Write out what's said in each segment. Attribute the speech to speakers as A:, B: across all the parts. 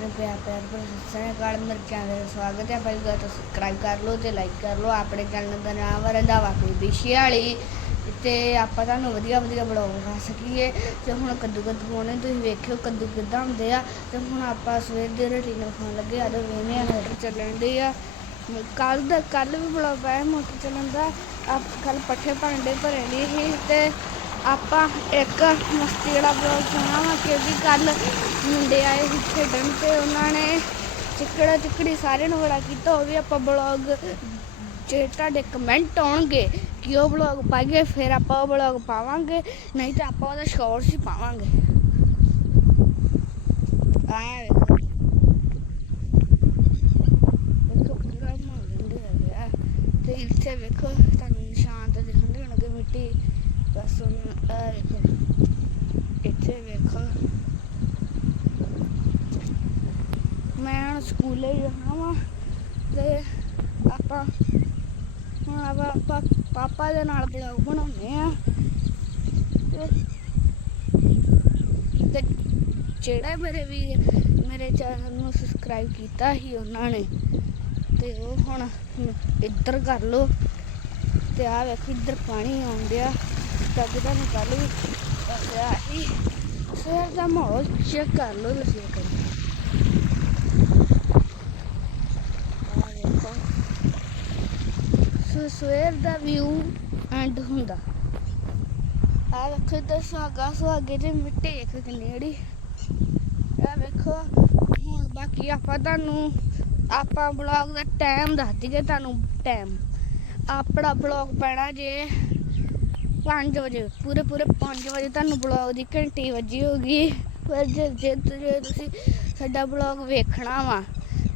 A: ਸਾਰੇ ਪਿਆਰ ਪਿਆਰ ਭਰੇ ਸਤਿ ਸ੍ਰੀ ਅਕਾਲ, ਮੇਰੇ ਚੈਨਲ ਦਾ ਸਵਾਗਤ ਹੈ। ਪਹਿਲੀ ਗੱਲ ਤਾਂ ਸਬਸਕ੍ਰਾਈਬ ਕਰ ਲਓ ਤੇ ਲਾਈਕ ਕਰ ਲਓ। ਆਪਣੇ ਚੈਨਲ ਦਾ ਨਾਮ ਹੈ ਰੰਧਾਵਾ ਕੋਈ ਬਿਸ਼ੀ ਵਾਲੀ ਤੇ ਆਪਾਂ ਤੁਹਾਨੂੰ ਵਧੀਆ ਵਧੀਆ ਬਲੌਗ ਬਣਾ ਸਕੀਏ। ਤੇ ਹੁਣ ਕੱਦੂ ਕੱਦੂ ਪਾਉਣੇ, ਤੁਸੀਂ ਵੇਖਿਓ ਕੱਦੂ ਕਿੱਦਾਂ ਹੁੰਦੇ ਆ। ਤੇ ਹੁਣ ਆਪਾਂ ਸਵੇਰ ਦੇ ਰੋਟੀ ਨੂੰ ਖਾਣ ਲੱਗੇ ਆ ਤੇ ਵੇਨੇ ਆ, ਮੋਟਰ ਚੱਲਣ ਦੀ ਆ। ਕੱਲ ਦਾ ਕੱਲ ਵੀ ਬਲੌਗ ਪਾਇਆ ਮੋਟਰ ਚੱਲਣ ਦਾ। ਆਪ ਕੱਲ ਪੱਠੇ ਭਾਂਡੇ ਭਰੇ ਨਹੀਂ ਸੀ ਤੇ ਆਪਾਂ ਇੱਕ ਮਸਤੀ ਵਾਲਾ ਬਲੌਗ ਸੁਣਾ ਵਾ ਕਿਉਂਕਿ ਕੱਲ ਮੁੰਡੇ ਆਏ ਸੀ ਖੇਡਣ ਤੇ ਉਹਨਾਂ ਨੇ ਚਿੱਕੜਾ ਚਿੱਕੜੀ ਸਾਰਿਆਂ ਨੂੰ ਬੜਾ ਕੀਤਾ, ਉਹ ਵੀ ਆਪਾਂ ਬਲੌਗ ਜੇ ਤੁਹਾਡੇ ਕਮੈਂਟ ਆਉਣਗੇ ਕਿ ਉਹ ਬਲੌਗ ਪਾਈਏ, ਫਿਰ ਆਪਾਂ ਉਹ ਬਲੌਗ ਪਾਵਾਂਗੇ, ਨਹੀਂ ਤਾਂ ਆਪਾਂ ਉਹਦਾ ਸ਼ੋਰਟਸ ਹੀ ਪਾਵਾਂਗੇ। ਆਇਆ ਵੇਖੋ। ਵੇਖੋ ਪੂਰਾ ਮਾਹੌਲ ਆ। ਤੇ ਇੱਥੇ ਵੇਖੋ ਤੁਹਾਨੂੰ ਨਿਸ਼ਾਨ ਤਾਂ ਦਿਖਣਗੇ ਹੋਣਗੇ ਮਿੱਟੀ ਬਸ ਹੁਣ ਆਹ ਵੇਖੋ ਇੱਥੇ ਵੇਖੋ। ਮੈਂ ਹੁਣ ਸਕੂਲੇ ਜਾਣਾ ਵਾ ਤੇ ਆਪਾਂ ਹੁਣ ਆਪਾਂ ਪਾਪਾ ਦੇ ਨਾਲ ਬਲੌਗ ਬਣਾਉਂਦੇ ਆ। ਤੇ- ਤੇ ਮੇਰੇ ਵੀ ਮੇਰੇ ਚੈਨਲ ਨੂੰ ਸਬਸਕ੍ਰਾਈਬ ਕੀਤਾ ਸੀ ਉਹਨਾਂ ਨੇ, ਤੇ ਉਹ ਹੁਣ ਇੱਧਰ ਕਰ ਲੋ ਤੇ ਆ ਵੇਖੋ ਇੱਧਰ ਪਾਣੀ ਆਉਣ ਡਿਆ ਤਾਂ ਕਿ ਤੁਹਾਨੂੰ ਕੱਲ ਵੀ ਸੀ ਸ਼ਹਿਰ ਦਾ ਮਾਹੌਲ ਚੈੱਕ ਕਰ ਲੋ ਤੁਸੀਂ ਇੱਕ ਵਾਰੀ ਵੇਖੋ ਸੋ ਸਵੇਰ ਦਾ ਵਿਊ ਐਂਡ ਹੁੰਦਾ। ਆ ਵੇਖੋ ਤੇ ਸੁਹਾਗਾ, ਸੁਹਾਗੇ ਤੇ ਮਿੱਟੀ ਇੱਕ ਕਿੰਨੀ ਆ ਵੇਖੋ, ਹੁਣ ਬਾਕੀ ਆਪਾਂ ਤੁਹਾਨੂੰ, ਆਪਾਂ ਬਲੌਗ ਦਾ ਟਾਈਮ ਦੱਸ ਦਈਏ ਤੁਹਾਨੂੰ ਟਾਈਮ ਆਪਣਾ ਬਲੌਗ ਪੈਣਾ ਜੇ 5 ਵਜੇ, ਪੂਰੇ ਪੂਰੇ 5 ਵਜੇ ਤੁਹਾਨੂੰ ਬਲੌਗ ਦੀ ਘੰਟੀ ਵੱਜੀ ਹੋਗੀ ਪਰ ਜੇ ਜੇ ਜੇ ਤੁਸੀਂ ਸਾਡਾ ਬਲੌਗ ਵੇਖਣਾ ਵਾ,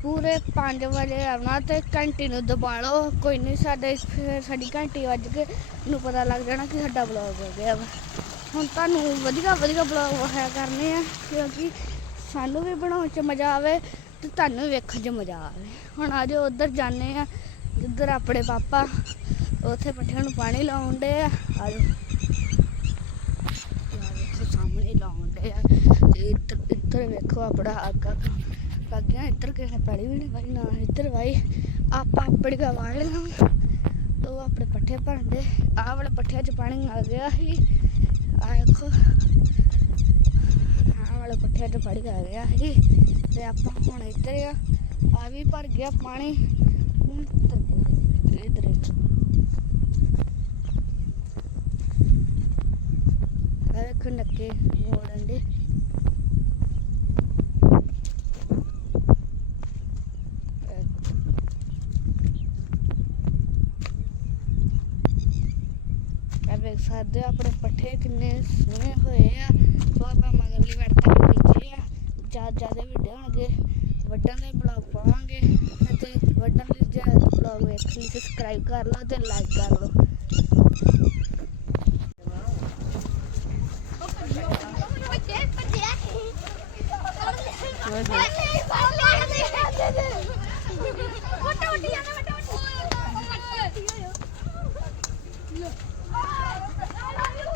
A: ਪੂਰੇ 5 ਵਜੇ ਆਉਣਾ ਤੇ ਘੰਟੀ ਨੂੰ ਦਬਾ ਲਓ। ਕੋਈ ਨਹੀਂ ਸਾਡੇ ਫਿਰ ਸਾਡੀ ਘੰਟੀ ਵੱਜ ਕੇ ਨੂੰ ਪਤਾ ਲੱਗ ਜਾਣਾ ਕਿ ਸਾਡਾ ਬਲੌਗ ਹੋ ਗਿਆ ਵਾ। ਹੁਣ ਤੁਹਾਨੂੰ ਵਧੀਆ ਵਧੀਆ ਬਲੌਗ ਵਿਖਾਇਆ ਕਰਨੇ ਆ, ਕਿਉਂਕਿ ਸਾਨੂੰ ਵੀ ਬਣਾਉਣ 'ਚ ਮਜ਼ਾ ਆਵੇ ਤੇ ਤੁਹਾਨੂੰ ਵੇਖਣ 'ਚ ਮਜ਼ਾ ਆਵੇ। ਹੁਣ ਆਜੋ ਉੱਧਰ ਜਾਂਦੇ ਆ, ਜਿੱਧਰ ਆਪਣੇ ਪਾਪਾ ਉੱਥੇ ਪੱਠਿਆਂ ਨੂੰ ਪਾਣੀ ਲਾਉਣ ਦੇ ਆ। ਆਜੋ। ਯਾਰ ਸਾਹਮਣੇ ਲਾਉਣ ਦੇ ਆ। ਤੇ ਇੱਧਰ ਇੱਧਰ ਵੇਖੋ ਆਪਣਾ ਆਗਾ ਕਾਗਿਆ ਇੱਧਰ ਕਿਸੇ ਨੇ ਵੀ ਨਹੀਂ ਵਾਈ ਨਾ ਇੱਧਰ ਵਾਈ ਆਪਾਂ ਆਪਣੀ ਗਾ ਵਾੜ ਲੈਣਾ ਤੋ ਆਪਣੇ ਪੱਠੇ ਭਰਦੇ ਆਹ ਵਾਲੇ ਪੱਠਿਆਂ 'ਚ ਪਾਣੀ ਆ ਗਿਆ ਸੀ। ਆ ਵੇਖੋ। ਆਹ ਵਾਲੇ ਪੱਠਿਆਂ 'ਚ ਪਾਣੀ ਆ ਗਿਆ ਸੀ। ਤੇ ਆਪਾਂ ਹੁਣ ਇੱਧਰ ਆ। ਆ ਵੀ ਭਰ ਗਿਆ ਪਾਣੀ। ਇੱਧਰ ਇੱਧਰ। ਵੇਖੋ ਨੱਕੇ ਮੋੜਨ ਦੇ ਵੇਖ ਸਕਦੇ ਹੋ ਆਪਣੇ ਪੱਠੇ ਕਿੰਨੇ ਸੋਹਣੇ ਹੋਏ ਆ। ਉਹ ਆਪਾਂ ਮਗਰਲੀ ਵੜ ਤੇ ਬੀਜੇ ਆ ਜ਼ਿਆਦਾ ਜ਼ਿਆਦਾ ਵੱਡੇ ਹੋਣਗੇ ਵੱਡਾਂ ਦੇ ਬਲੌਗ ਪਾਵਾਂਗੇ। ਜ਼ਿਆਦਾ ਬਲੌਗ ਲਈ ਸਬਸਕ੍ਰਾਈਬ ਕਰ ਲਓ ਤੇ ਲਾਈਕ ਕਰ ਲਓ।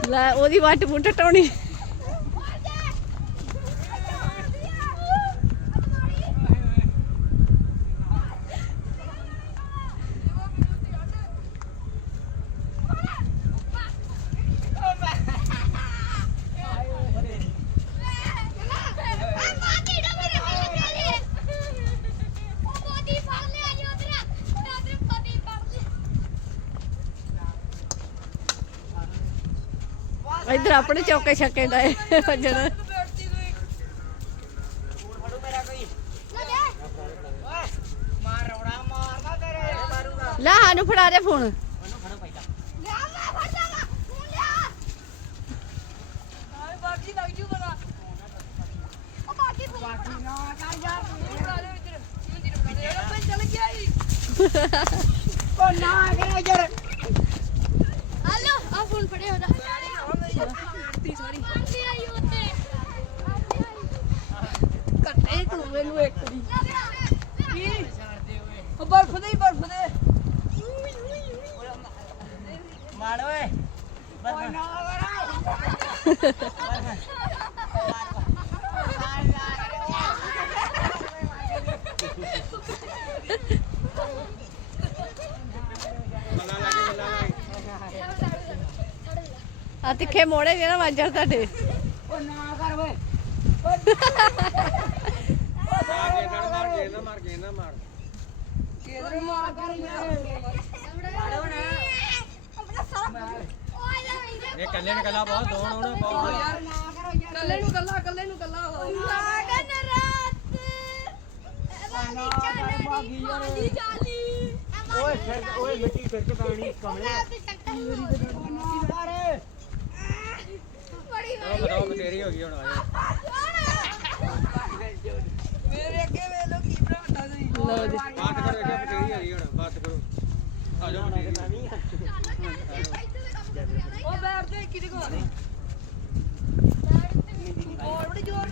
B: ਲੈ, ਉਹਦੀ ਵੱਟ ਮੁੱਠ ਟਾਉਣੀ ਇੱਧਰ ਆਪਣੇ ਚੌਕੇ ਛੱਕੇ ਡਏ ਵੱਜਣ ਲੈ ਸਾਨੂੰ ਫੜਾ ਦੇ ਫੋਨ।
A: ਹਲੋ ਆ ਫੋਨ ਫੜਿਆ ਉਹਦਾ।
B: ਕੱਟੇ ਤੂੰ ਮੈਨੂੰ ਇੱਕ ਦੀ ਕੀ
C: ਉਹ ਬਰਫ ਦੇ ਹੀ ਬਰਫ ਦੇ। ਮਾਰ ਓਏ ਬਰਫ ਮਾਰ ਮਾਰ
B: ਤਿੱਖੇ ਮੋੜੇ ਜਿਹੜਾ ਵਾਜਣ ਤੁਹਾਡੇ।
C: ਉਹ ਨਾ ਕਰ ਓਏ।
D: ਮਾਰ ਕੇ ਨਾ ਮਾਰ ਕੇ ਨਾ ਮਾਰ।
C: ਕਿਧਰ ਮਾਰ ਕਰ ਯਾਰ ਮਾਰੋ ਨਾ
D: ਇਹ ਕੱਲੇ ਨੇ ਕੱਲਾ ਬਹੁਤ ਦੋਣ ਹੋਣਾ ਬਹੁਤ।
C: ਯਾਰ ਨਾ ਕਰੋ ਯਾਰ। ਕੱਲੇ ਨੂੰ ਕੱਲਾ ਕੱਲੇ ਨੂੰ ਕੱਲਾ
D: ਓਏ ਫਿਰ ਓਏ ਮਿੱਟੀ ਫਿਰ ਕੇ ਪਾਣੀ ਕਮਲੇ
C: ਨਾ ਕਰ।
D: ਉਹ ਬਤਾਓ ਬਤੇਰੀ ਹੋ ਗਈ ਹੁਣ ਆਏ
C: ਮੇਰੇ ਅੱਗੇ ਵੇਖ ਲੋ ਕੀ ਬਣਾਉਂਦਾ ਤੁਸੀਂ।
B: ਲਓ ਜੀ।
D: ਬਾਤ ਕਰੋ ਦੇਖੋ ਬਤੇਰੀ ਹੋ ਗਈ ਹੁਣ ਬਾਤ ਕਰੋ। ਆ ਜਾਓ ਬਤੇਰੀ
C: ਉਹ ਬੈਠ ਜਾ ਕਿਹਦੇ ਕੋਲ ਹੋਰ ਬੜੀ ਜ਼ੋਰ ਨਾਲ